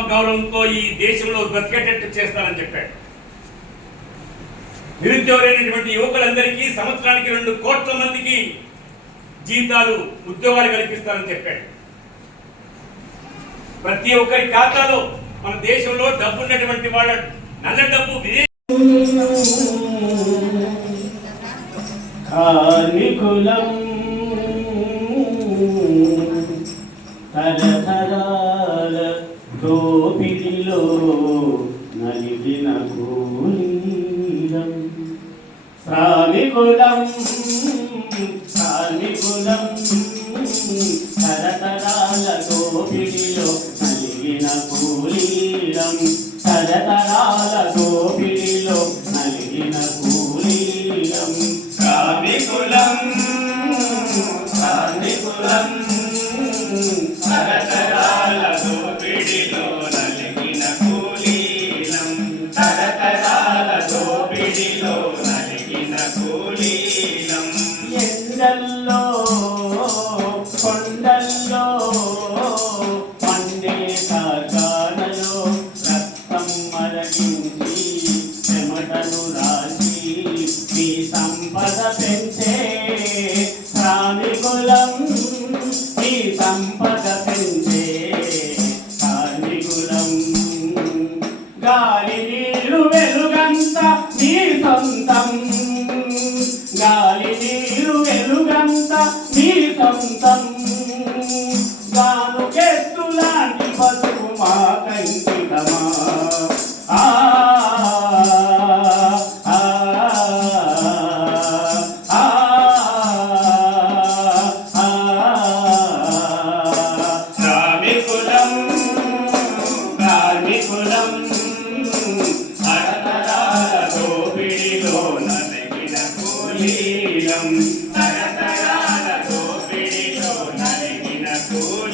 ఆత్మగౌరవంతో ఈ దేశంలో బ్రతికేటట్టు చేస్తానని చెప్పాడు. నిరుద్యోగులైనటువంటి యువకులందరికీ సంవత్సరానికి రెండు కోట్ల మందికి జీతాలు ఉద్యోగాలు కల్పిస్తానని చెప్పాడు. ప్రతి ఒక్కరి ఖాతాలో మన దేశంలో డబ్బు ఉన్నటువంటి వాళ్ళ నల్ల డబ్బు విదేశీ దోపిడిలో నలిగిన కూలీలం శ్రామికులం శ్రామికులం 当当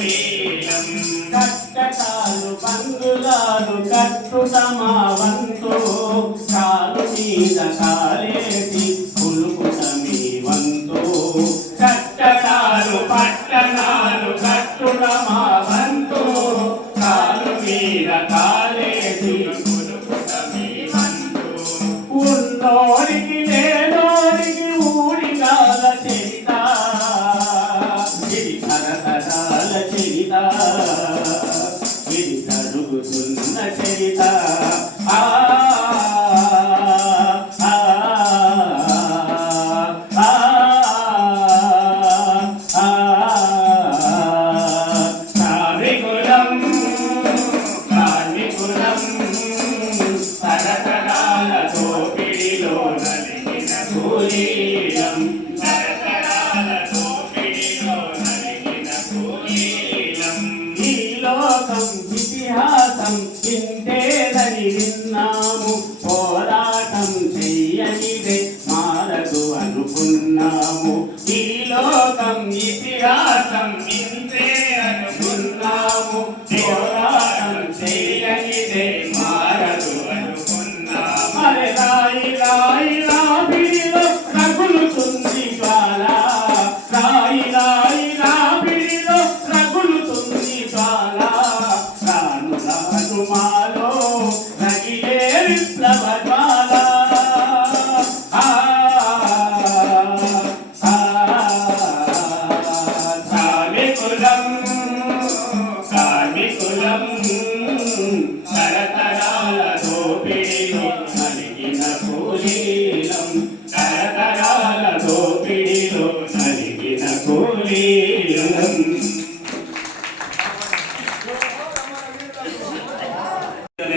కూలీలం मेरी అనుకున్నాము. ఈ లోకం ఇతిహాసం ఇంతే అనుకున్నాము. పోరాటం చేయనిదే మారదు అనుకున్నాము. అరే రాయి రాయి రాబిడిలో రగులుతుంది జ్వాల. రాయి రాయి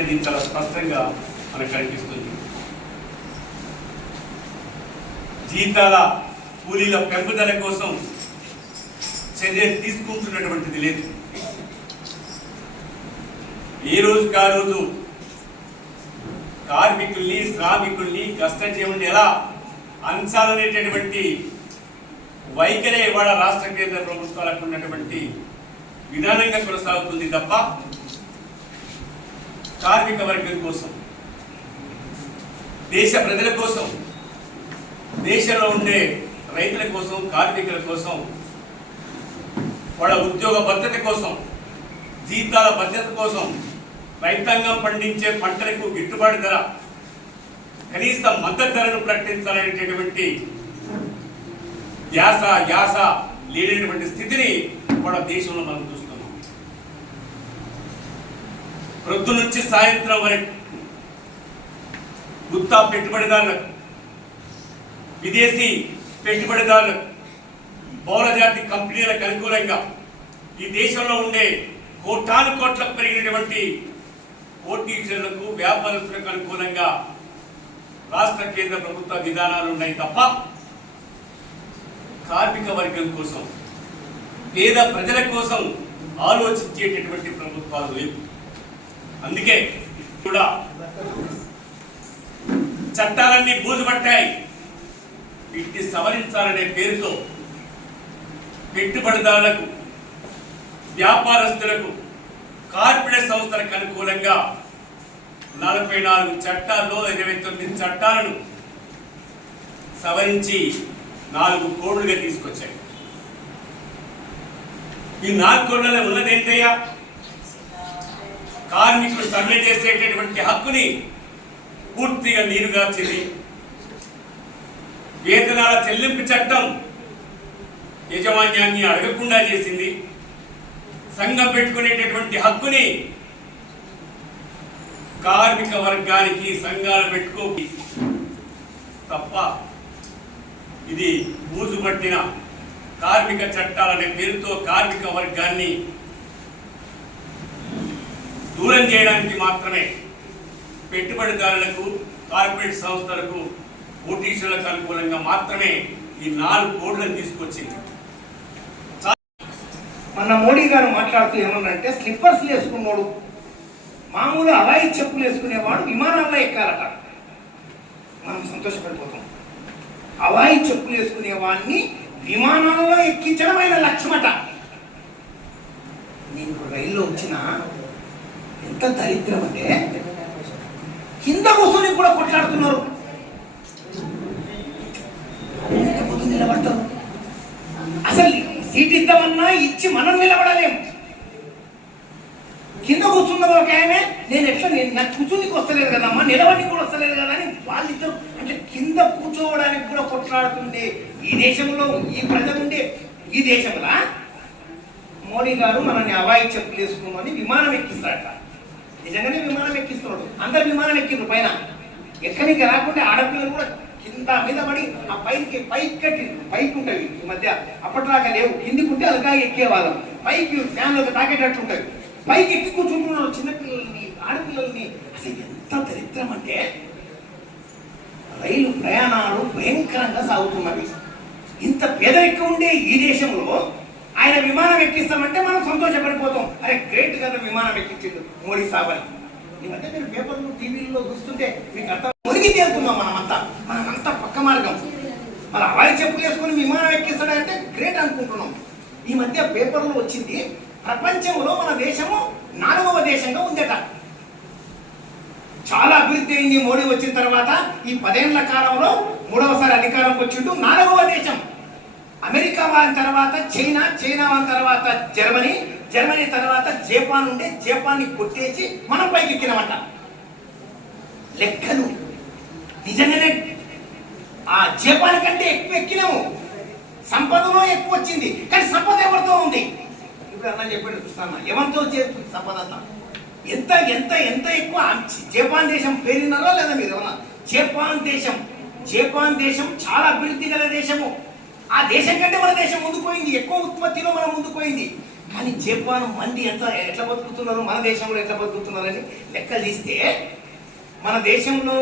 అనేది చాలా స్పష్టంగా మనకు కనిపిస్తుంది. జీతాల కూలీల పెంపుదల కోసం చర్య తీసుకుంటున్నటువంటిది లేదు. ఏ రోజు కా రోజు కార్మికుల్ని శ్రామికుల్ని కష్టజీవుల్ని ఎలా? అంచాలనేటటువంటి వైఖరే ఇవాళ రాష్ట్ర కేంద్ర ప్రభుత్వాలకు ఉన్నటువంటి విధానంగా కొనసాగుతుంది తప్ప కార్మిక వర్గం కోసం దేశ ప్రజల కోసం దేశంలో ఉండే రైతుల కోసం కార్మికుల కోసం వాళ్ళ ఉద్యోగ భద్రత కోసం జీతాల భద్రత కోసం రైతాంగం పండించే పంటలకు గిట్టుబాటు ధర కనీస మద్దతు ధరను ప్రకటించాలనేటటువంటి యాస యాస లేనటువంటి స్థితిని కూడా దేశంలో మనం చూస్తున్నాం. ప్రొద్దు నుంచి సాయంత్రం వరకు గుత్తా పెట్టుబడిదారులకు విదేశీ పెట్టుబడిదారులకు పౌరజాతి కంపెనీలకు అనుకూలంగా ఈ దేశంలో ఉండే కోటాను కోట్లకు పెరిగినటువంటి కోటీశ్వరులకు వ్యాపారస్తులకు అనుకూలంగా రాష్ట్ర కేంద్ర ప్రభుత్వ విధానాలు ఉన్నాయి తప్ప కార్మిక వర్గం కోసం పేద ప్రజల కోసం ఆలోచించేటటువంటి ప్రభుత్వాలు లేవు. అందుకే కూడా చట్టాలన్నీ బూజుపట్టాయి. వీటిని సవరించాలనే పేరుతో పెట్టుబడిదారులకు వ్యాపారస్తులకు కార్పొరేట్ సంస్థలకు అనుకూలంగా నలభై నాలుగు చట్టాల్లో ఇరవై తొమ్మిది చట్టాలను సవరించి నాలుగు కోడ్లుగా తీసుకొచ్చాయి. ఈ నాలుగు కోడ్లలో ఉన్నదేంటయ్యా? కార్మికులు సమ్మె చేసేటటువంటి హక్కుని పూర్తిగా నీరుగార్చింది వేతనాల చెల్లింపు చట్టం యజమాన్యాన్ని అడగకుండా చేసింది. సంఘం పెట్టుకునేటటువంటి హక్కుని కార్మిక వర్గానికి సంఘాలు పెట్టుకో తప్ప ఇది బూజు పట్టిన కార్మిక చట్టాలనే పేరుతో కార్మిక వర్గాన్ని దూరం చేయడానికి మాత్రమే పెట్టుబడిదారులకు కార్పొరేట్ సంస్థలకు ఓటీసీలకు అనుకూలంగా మాత్రమే ఈ నాలుగు కోడ్లను తీసుకొచ్చింది. మన మోడీ గారు మాట్లాడుతూ ఏమన్నంటే స్లిప్పర్స్ వేసుకున్నాడు మామూలు అవాయి చెప్పులు వేసుకునేవాడు విమానాల్లో ఎక్కాలట. మనం సంతోషపడిపోతాం. అవాయి చెప్పులు వేసుకునే వాడిని విమానాల్లో ఎక్కించడం ఆయన లక్ష్యమట. నేను రైల్లో వచ్చిన ఎంత దరిద్రం అంటే కింద కూర్చొని కూడా కొట్లాడుతున్నారు. ముందు నిలబడతారు? అసలు సీట్ ఇద్దామన్నా ఇచ్చి మనం నిలబడలేం. కింద కూర్చున్న ఒక ఆమె నేను ఎట్లా నేను నాకు కూర్చునికి వస్తలేదు కదమ్మా నిలబడి కూడా వస్తలేదు కదా అని వాళ్ళిద్దరు అంటే కింద కూర్చోవడానికి కూడా కొట్లాడుతుండే ఈ దేశంలో ఈ ప్రజలుండే ఈ దేశంలో? మోడీ గారు మనల్ని అవాయిత్యం చేసుకోమని విమానం ఎక్కిస్తాడట నిజంగానే విమానం ఎక్కిస్తున్నాడు. అందరు విమానం ఎక్కిండ్రు పైన. ఎక్కడికి రాకుండా ఆడపిల్లలు కూడా కింద మీద పడి ఆ పైకి పైకి కట్టి పైకి ఉంటుంది ఈ మధ్య. అప్పటిలాగా లేవు. కిందికి ఉంటే అలగా ఎక్కేవాళ్ళం. పైకి ఫ్యాన్లకు తాకేటట్టు ఉంటుంది పైకి ఎక్కి కూర్చుంటున్నారు చిన్నపిల్లల్ని ఆడపిల్లల్ని. అసలు ఎంత దరిద్రం అంటే రైలు ప్రయాణాలు భయంకరంగా సాగుతున్నవి. ఇంత పేదరికం ఉండే ఈ దేశంలో ఆయన విమానం ఎక్కిస్తామంటే మనం సంతోషపడిపోతాం. అరే గ్రేట్ కదా విమానం ఎక్కించిండు మోడీ సాబని ఈ మధ్య మీరు పేపర్లు టీవీల్లో చూస్తుంటే మీకు అంతా మునిగి తేలుతున్నాం మనమంతా. మనమంతా పక్క మార్గం. మన అవాయి చెప్పులు వేసుకుని విమానం ఎక్కిస్తాడంటే గ్రేట్ అనుకుంటున్నాం. ఈ మధ్య పేపర్లో వచ్చింది ప్రపంచంలో మన దేశము నాలుగవ దేశంగా ఉందట. చాలా అభివృద్ధి అయింది మోడీ వచ్చిన తర్వాత ఈ పదేళ్ళ కాలంలో మూడవసారి అధికారంకి వచ్చిండు నాలుగవ దేశం. అమెరికా వాళ్ళ తర్వాత చైనా చైనా వాళ్ళ తర్వాత జర్మనీ జర్మనీ తర్వాత జపాన్ ఉండే జపాన్ని కొట్టేసి మనం పైకి ఎక్కినమాట. లెక్కలు. నిజంగానే ఆ జపాన్ కంటే ఎక్కువ ఎక్కినాము. సంపదలో ఎక్కువ వచ్చింది. కానీ సంపద ఎవరితో ఉంది? ఇప్పుడు అన్న చెప్పాడు చూస్తాను? ఎవరితో చేస్తుంది సంపద అంతా? ఎంత ఎంత ఎంత ఎక్కువ? జపాన్ దేశం పేరినారా లేదా మీరు? ఏమన్నా? జపాన్ దేశం. జపాన్ దేశం చాలా అభివృద్ధి గల దేశము. ఆ దేశం కంటే మన దేశం ముందుకు పోయింది. ఎక్కువ ఉత్పత్తిలో మనం ముందుకు పోయింది. కానీ జపాన్ మంది ఎంత ఎట్లా బతుకుతున్నారు? మన దేశంలో ఎట్లా బతుకుతున్నారని లెక్కలు తీస్తే మన దేశంలో